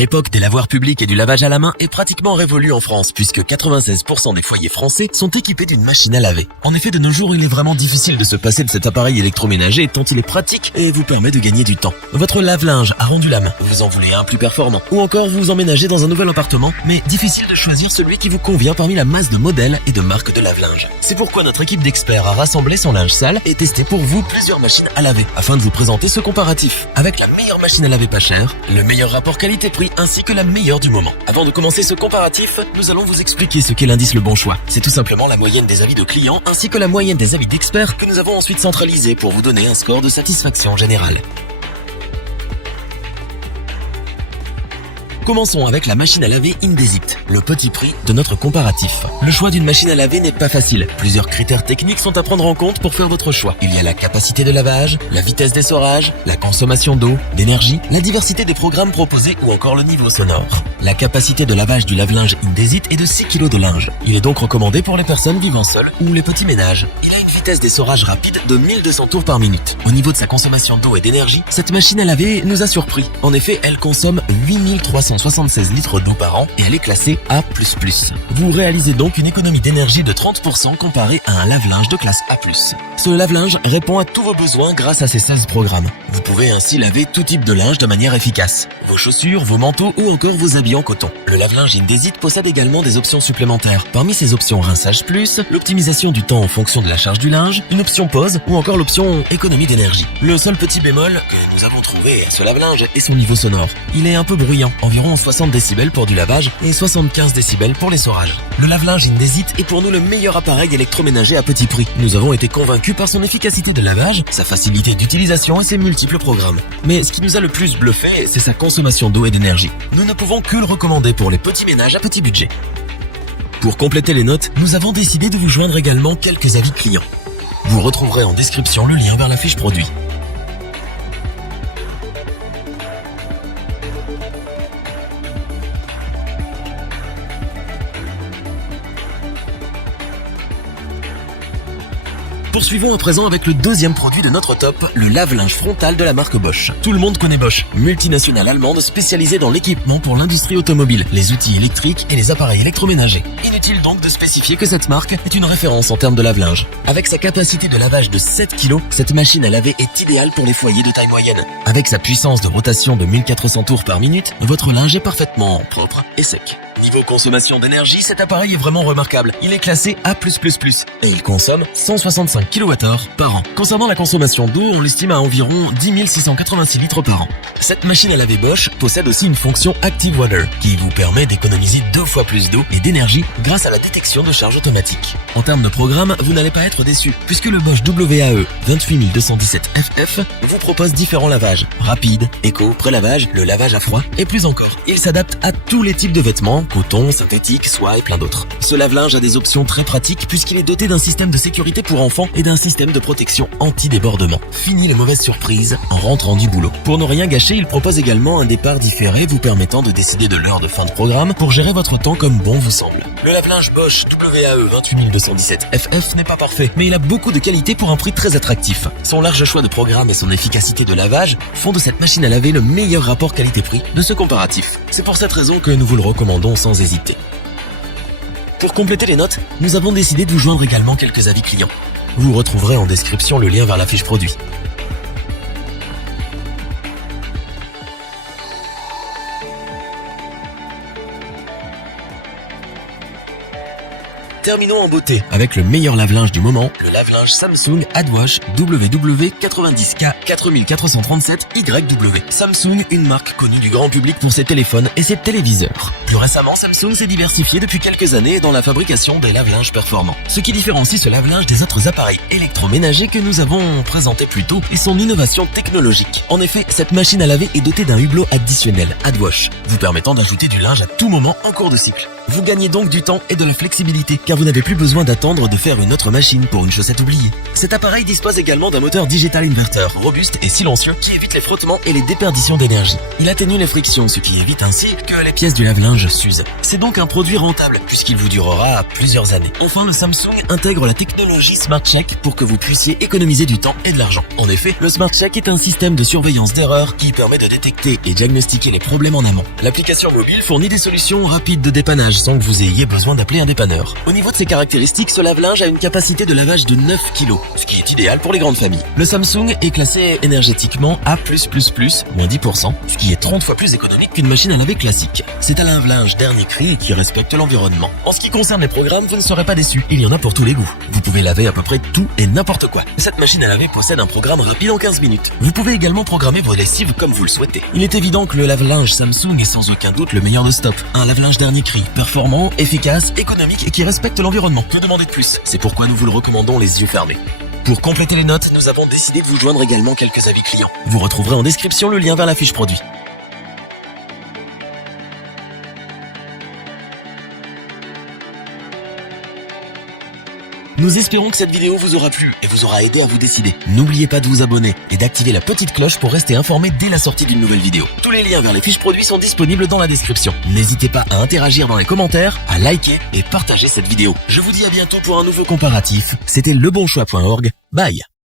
L'époque des lavoirs publics et du lavage à la main est pratiquement révolue en France puisque 96% des foyers français sont équipés d'une machine à laver. En effet, de nos jours, il est vraiment difficile de se passer de cet appareil électroménager tant il est pratique et vous permet de gagner du temps. Votre lave-linge a rendu l'âme, vous en voulez un plus performant, ou encore vous emménagez dans un nouvel appartement, mais difficile de choisir celui qui vous convient parmi la masse de modèles et de marques de lave-linge. C'est pourquoi notre équipe d'experts a rassemblé son linge sale et testé pour vous plusieurs machines à laver afin de vous présenter ce comparatif avec la meilleure machine à laver pas chère, le meilleur rapport qualité-prix ainsi que la meilleure du moment. Avant de commencer ce comparatif, nous allons vous expliquer ce qu'est l'indice Le Bon Choix. C'est tout simplement la moyenne des avis de clients ainsi que la moyenne des avis d'experts que nous avons ensuite centralisé pour vous donner un score de satisfaction générale. Commençons avec la machine à laver Indesit, le petit prix de notre comparatif. Le choix d'une machine à laver n'est pas facile. Plusieurs critères techniques sont à prendre en compte pour faire votre choix. Il y a la capacité de lavage, la vitesse d'essorage, la consommation d'eau, d'énergie, la diversité des programmes proposés ou encore le niveau sonore. La capacité de lavage du lave-linge Indesit est de 6 kg de linge. Il est donc recommandé pour les personnes vivant seules ou les petits ménages. Il a une vitesse d'essorage rapide de 1200 tours par minute. Au niveau de sa consommation d'eau et d'énergie, cette machine à laver nous a surpris. En effet, elle consomme 8376 litres d'eau par an et elle est classée A++. Vous réalisez donc une économie d'énergie de 30% comparée à un lave-linge de classe A+. Ce lave-linge répond à tous vos besoins grâce à ses 16 programmes. Vous pouvez ainsi laver tout type de linge de manière efficace. Vos chaussures, vos manteaux ou encore vos habits en coton. Le lave-linge Indesit possède également des options supplémentaires. Parmi ces options rinçage plus, l'optimisation du temps en fonction de la charge du linge, une option pause ou encore l'option économie d'énergie. Le seul petit bémol que nous avons trouvé à ce lave-linge est son niveau sonore. Il est un peu bruyant, environ 60 décibels pour du lavage et 75 décibels pour l'essorage. Le lave-linge Indesit est pour nous le meilleur appareil électroménager à petit prix. Nous avons été convaincus par son efficacité de lavage, sa facilité d'utilisation et ses multiples programmes. Mais ce qui nous a le plus bluffé, c'est sa consommation d'eau et d'énergie. Nous ne pouvons que le recommander pour les petits ménages à petit budget. Pour compléter les notes, nous avons décidé de vous joindre également quelques avis clients. Vous retrouverez en description le lien vers la fiche produit. Poursuivons à présent avec le deuxième produit de notre top, le lave-linge frontal de la marque Bosch. Tout le monde connaît Bosch, multinationale allemande spécialisée dans l'équipement pour l'industrie automobile, les outils électriques et les appareils électroménagers. Inutile donc de spécifier que cette marque est une référence en termes de lave-linge. Avec sa capacité de lavage de 7 kg, cette machine à laver est idéale pour les foyers de taille moyenne. Avec sa puissance de rotation de 1400 tours par minute, votre linge est parfaitement propre et sec. Niveau consommation d'énergie, cet appareil est vraiment remarquable. Il est classé A+++, et il consomme 165 kWh par an. Concernant la consommation d'eau, on l'estime à environ 10 686 litres par an. Cette machine à laver Bosch possède aussi une fonction Active Water, qui vous permet d'économiser 2 fois plus d'eau et d'énergie grâce à la détection de charge automatique. En termes de programme, vous n'allez pas être déçus, puisque le Bosch WAE 28217FF vous propose différents lavages, rapide, éco, pré-lavage, le lavage à froid et plus encore. Il s'adapte à tous les types de vêtements, coton, synthétique, soie et plein d'autres. Ce lave-linge a des options très pratiques puisqu'il est doté d'un système de sécurité pour enfants et d'un système de protection anti-débordement. Fini les mauvaises surprises en rentrant du boulot. Pour ne rien gâcher, il propose également un départ différé vous permettant de décider de l'heure de fin de programme pour gérer votre temps comme bon vous semble. Le lave-linge Bosch WAE 28217FF n'est pas parfait, mais il a beaucoup de qualité pour un prix très attractif. Son large choix de programmes et son efficacité de lavage font de cette machine à laver le meilleur rapport qualité-prix de ce comparatif. C'est pour cette raison que nous vous le recommandons sans hésiter. Pour compléter les notes, nous avons décidé de vous joindre également quelques avis clients. Vous retrouverez en description le lien vers la fiche produit. Terminons en beauté avec le meilleur lave-linge du moment, le lave-linge Samsung AdWash WW90K4437YW. Samsung, une marque connue du grand public pour ses téléphones et ses téléviseurs. Plus récemment, Samsung s'est diversifié depuis quelques années dans la fabrication des lave-linges performants. Ce qui différencie ce lave-linge des autres appareils électroménagers que nous avons présentés plus tôt est son innovation technologique. En effet, cette machine à laver est dotée d'un hublot additionnel, AdWash, vous permettant d'ajouter du linge à tout moment en cours de cycle. Vous gagnez donc du temps et de la flexibilité car vous n'avez plus besoin d'attendre de faire une autre machine pour une chaussette oubliée. Cet appareil dispose également d'un moteur digital inverter robuste et silencieux qui évite les frottements et les déperditions d'énergie. Il atténue les frictions, ce qui évite ainsi que les pièces du lave-linge s'usent. C'est donc un produit rentable puisqu'il vous durera plusieurs années. Enfin, le Samsung intègre la technologie Smart Check pour que vous puissiez économiser du temps et de l'argent. En effet, le Smart Check est un système de surveillance d'erreurs qui permet de détecter et diagnostiquer les problèmes en amont. L'application mobile fournit des solutions rapides de dépannage sans que vous ayez besoin d'appeler un dépanneur. Au niveau de ses caractéristiques, ce lave-linge a une capacité de lavage de 9 kg, ce qui est idéal pour les grandes familles. Le Samsung est classé énergétiquement A+++, moins 10%, ce qui est 30 fois plus économique qu'une machine à laver classique. C'est un lave-linge dernier cri qui respecte l'environnement. En ce qui concerne les programmes, vous ne serez pas déçus. Il y en a pour tous les goûts. Vous pouvez laver à peu près tout et n'importe quoi. Cette machine à laver possède un programme rapide en 15 minutes. Vous pouvez également programmer vos lessives comme vous le souhaitez. Il est évident que le lave-linge Samsung est sans aucun doute le meilleur de stop. Un lave-linge dernier cri, performant, efficace, économique et qui respecte l'environnement. Que demander de plus? C'est pourquoi nous vous le recommandons les yeux fermés. Pour compléter les notes, nous avons décidé de vous joindre également quelques avis clients. Vous retrouverez en description le lien vers la fiche produit. Nous espérons que cette vidéo vous aura plu et vous aura aidé à vous décider. N'oubliez pas de vous abonner et d'activer la petite cloche pour rester informé dès la sortie d'une nouvelle vidéo. Tous les liens vers les fiches produits sont disponibles dans la description. N'hésitez pas à interagir dans les commentaires, à liker et partager cette vidéo. Je vous dis à bientôt pour un nouveau comparatif. C'était lebonchoix.org. Bye.